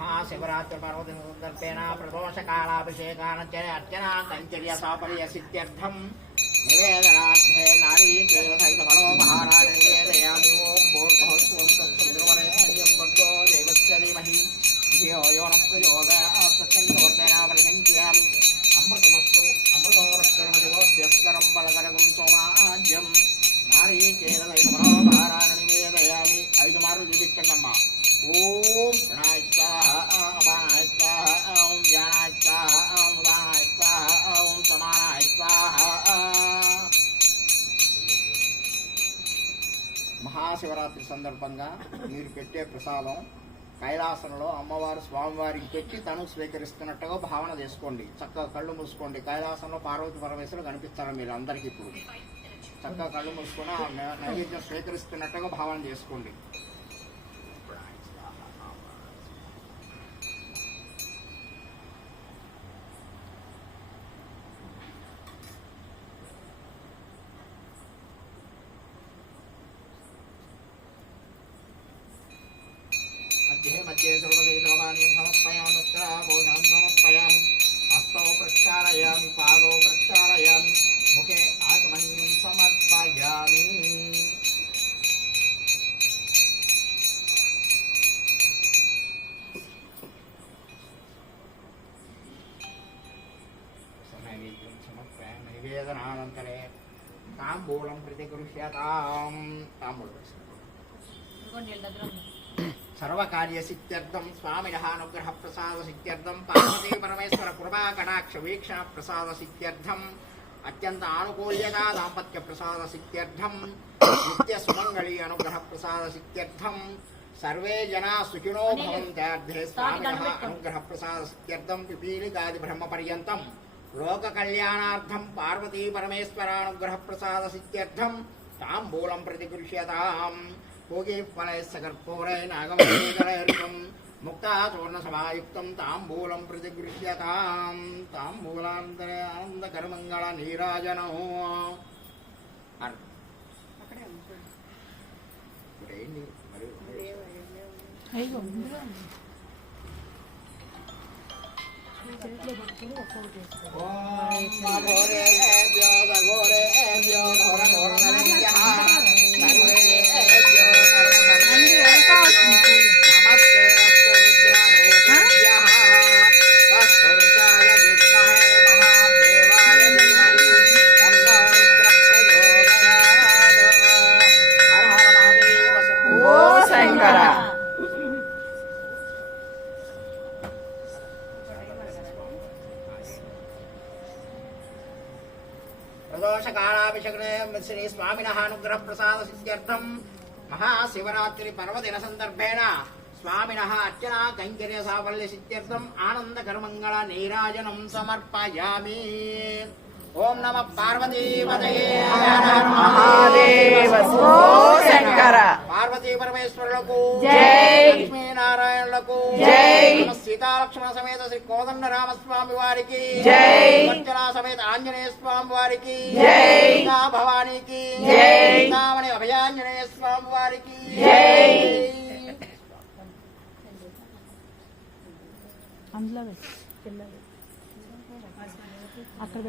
महाशिवरात्रि पर्वदिन संदर्भेण प्रदोष कालाभिषेकानंतर अर्चना कैंकर्य साफल्य सिद्ध्यर्थम निवेदनार्थे नारीकेल सहित मनोभाराणि निवेदयामि। ओम भूर्भुवस्सुः तत्सवितुर्वरेण्यं भर्गो देवस्य धीमहि धियो यो नः प्रचोदयात् सत्यं वर्धयामि। अमृतमस्तु अमृतोरस्करमजोऽस्यस्करं बलकरगं सोमाज्यं नारीकेल सहित मनोभाराणि निवेदयामि। ఐదు మార్లు చూపించండమ్మా। ओम प्राणाय स्वाहा अपानाय स्वाहा ओम ज्ञानाय स्वाहा ओम उदानाय स्वाहा ओम समानाय स्वाहा। మహాశివరాత్రి సందర్భంగా మీరు పెట్టే ప్రసాదం కైలాసంలో అమ్మవారు స్వామివారికి పెట్టి తను స్వీకరిస్తున్నట్టుగా భావన చేసుకోండి। చక్కగా కళ్ళు మూసుకోండి। కైలాసంలో పార్వతి పరమేశ్వరుడు కనిపిస్తారు మీరు అందరికీ। ఇప్పుడు చక్కగా కళ్ళు మూసుకొని నైవేద్యం స్వీకరిస్తున్నట్టుగా భావన చేసుకోండి। मध्ये सर्वदेवानीं समर्पयामि। उत्तराभूषणं समर्पयामि। हस्तौ प्रक्षालयामि पादौ प्रक्षालयामि मुखे आचमनीयं समर्पयामि। नैवेद्यं समर्पयामि। निवेदनानन्तरे ताम्बूलं प्रतिगृह्यताम्। सर्वकार्य सिद्ध्यर्थं स्वामिनः अनुग्रह प्रसाद सिद्ध्यर्थं पार्वती परमेश्वर कृपा कटाक्ष वीक्षण प्रसाद सिद्ध्यर्थं अत्यंत आनुकूल्यता दाम्पत्य प्रसाद सिद्ध्यर्थं नित्य सुमंगली अनुग्रह प्रसाद सिद्ध्यर्थं सर्वे जना सुखिनो भवन्त्यार्थे स्वामिनः अनुग्रह प्रसाद सिद्ध्यर्थं पिपीलिकादि ब्रह्म पर्यन्तं लोक कल्याणार्थं पार्वती परमेश्वर अनुग्रह प्रसाद सिद्ध्यर्थं ताम्बूलं प्रतिगृह्यताम्। भोगे फलैस्सकर्पूरै नागमणिकरैर्युक्तं मुक्ताचूर्णसमायुक्तं ताम्बूलं प्रतिगृह्यताम्। ताम्बूलान्तरे आनन्दकरमङ्गलनीराजनौ। प्रदोष कालाभिषेकने श्री स्वामिनः अनुग्रह प्रसाद सिद्ध्यर्थं महाशिवरात्रि पर्वदिन संदर्भेण स्वामिनः अर्चना कैंकर्य साफल्य सिद्ध्यर्थं आनन्दकरमङ्गल नीराजनं समर्पयामि। ओम नमः पार्वती पतये महादेव शंकर पार्वती परमेश्वरुలకు जय लक्ष्मी नारायणులకు जय सीता लक्ष्मण समेत श्री कोदंड रामस्वामी वारिकी जय वंचना समेत आंजनेय स्वामी वारिकी जय भवानी की जय नामणे अभयांजनेय स्वामी वारिकी जय। అందులో అక్కడ